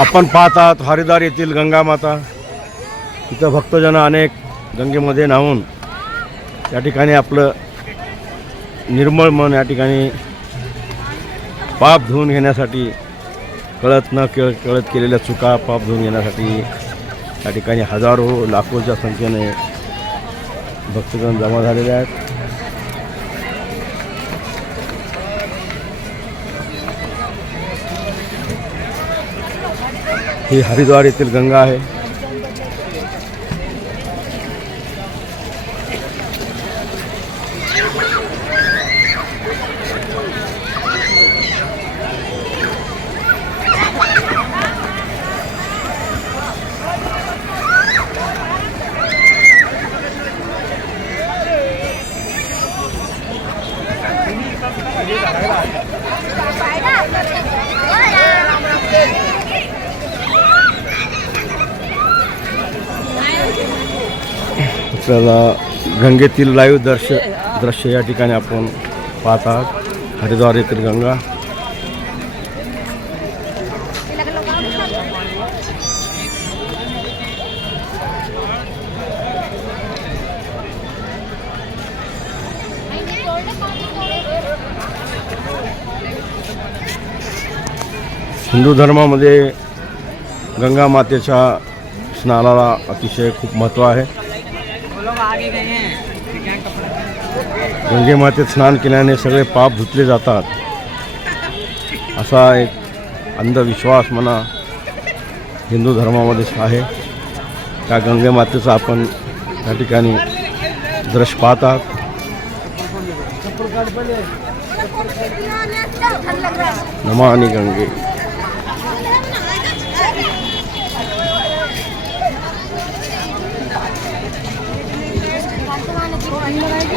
आपण पाहतात हरिद्वार येथील गंगा माता. इथं भक्तजन अनेक गंगेमध्ये न्हावून या ठिकाणी आपलं निर्मळ मन या ठिकाणी पाप धुवून घेण्यासाठी कळत न कळ कळत केलेल्या चुका पाप धुवून घेण्यासाठी या ठिकाणी हजारो लाखोच्या संख्येने भक्तजन जमा झालेले आहेत. ही हरिद्वार येथील गंगा आहे. आपल्याला गंगेतील लाईव्ह दर्श दृश्य या ठिकाणी आपण पाहत आहात हरिद्वार येथील गंगा. हिंदू धर्मामध्ये गंगा मातेच्या स्नानाला अतिशय खूप महत्त्व आहे. गंगेमातेत स्नान केल्याने सगळे पाप धुतले जातात. असा एक अंधविश्वास म्हणा हिंदू धर्मामध्ये आहे. त्या गंगेमातेचं आपण त्या ठिकाणी दृश्य पाहतात. नमानी गंगे. पानी लगाएगी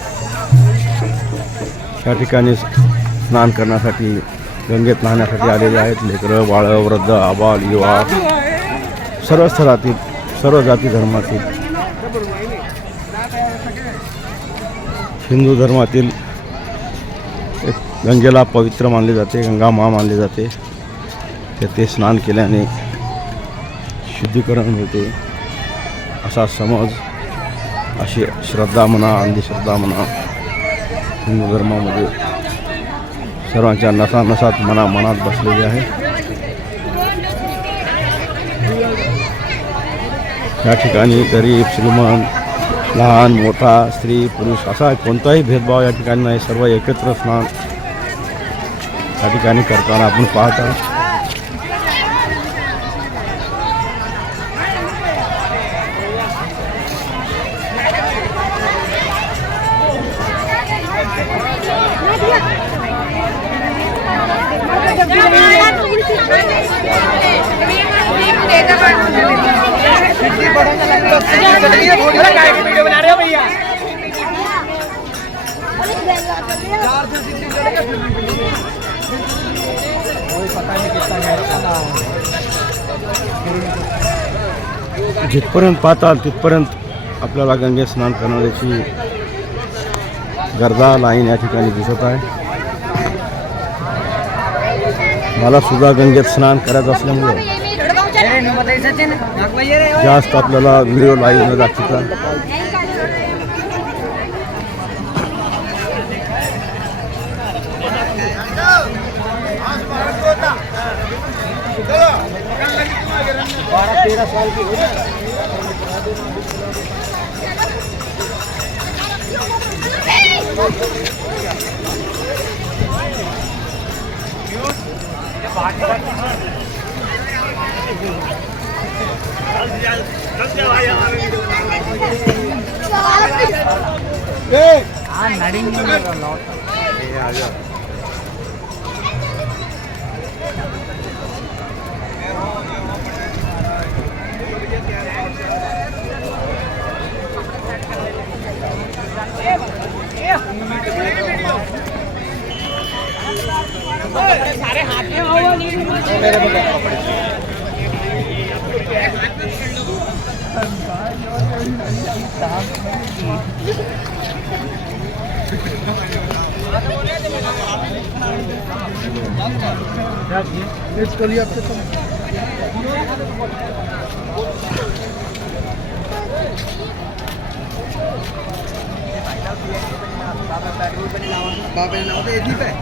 या ठिकाणी स्नान करण्यासाठी गंगेत नाहण्यासाठी आलेले आहेत. लेकरं बाळं वृद्ध आबाल युवा सर्व स्तरातील सर्व जाती धर्मातील हिंदू धर्मातील एक गंगेला पवित्र मानले जाते गंगा मा मानले जाते. तर ते स्नान केल्याने शुद्धीकरण होते. असा समज अशी श्रद्धा म्हणा अंधश्रद्धा म्हणा हिंदू धर्मामध्ये सर्वांच्या नसा नसात मना मनात बसलेली आहे. या ठिकाणी गरीब श्रीमंत लहान मोठा स्त्री पुरुष असा कोणताही भेदभाव या ठिकाणी नाही. सर्व एकत्र स्नान या ठिकाणी करताना आपण पाहता. जिथपर्यंत पाहताल तिथपर्यंत आपल्याला गंगेत स्नान करणाऱ्याची गर्दा लाईन या ठिकाणी दिसत आहे. मला सुद्धा गंगेत स्नान करायचं असल्यामुळे जास्त आपल्याला व्हिडिओ लाईव्ह दाखवता बारह तेरह साल की हो सारे हाथ में आओ बाबा नाव लिए येत आहे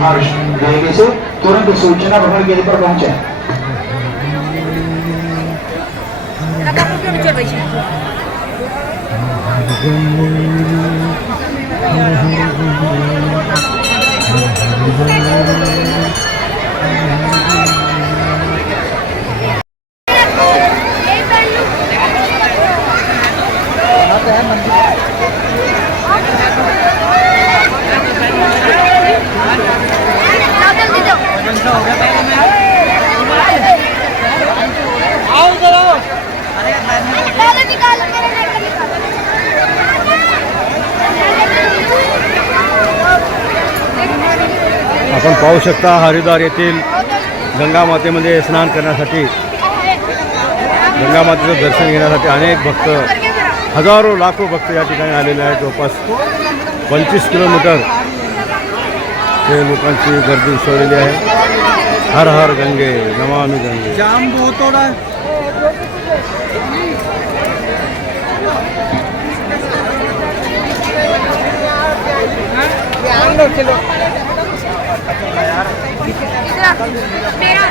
हर्ष जल्दी से तुरंत सूचना भवन गेट पर पहुंचे मेरे नेट आपण पाहू शकता हरिद्वार येथील गंगामातेमध्ये स्नान करण्यासाठी गंगामातेचं दर्शन घेण्यासाठी अनेक भक्त हजारो लाखो भक्त या ठिकाणी आलेले आहेत जवळपास पंचवीस किलोमीटर ते लोकांची गर्दी उसळलेली आहे. हर हर गंगे नमामि गंगे. जाम बहुत हो रहा है। चलो मेरा।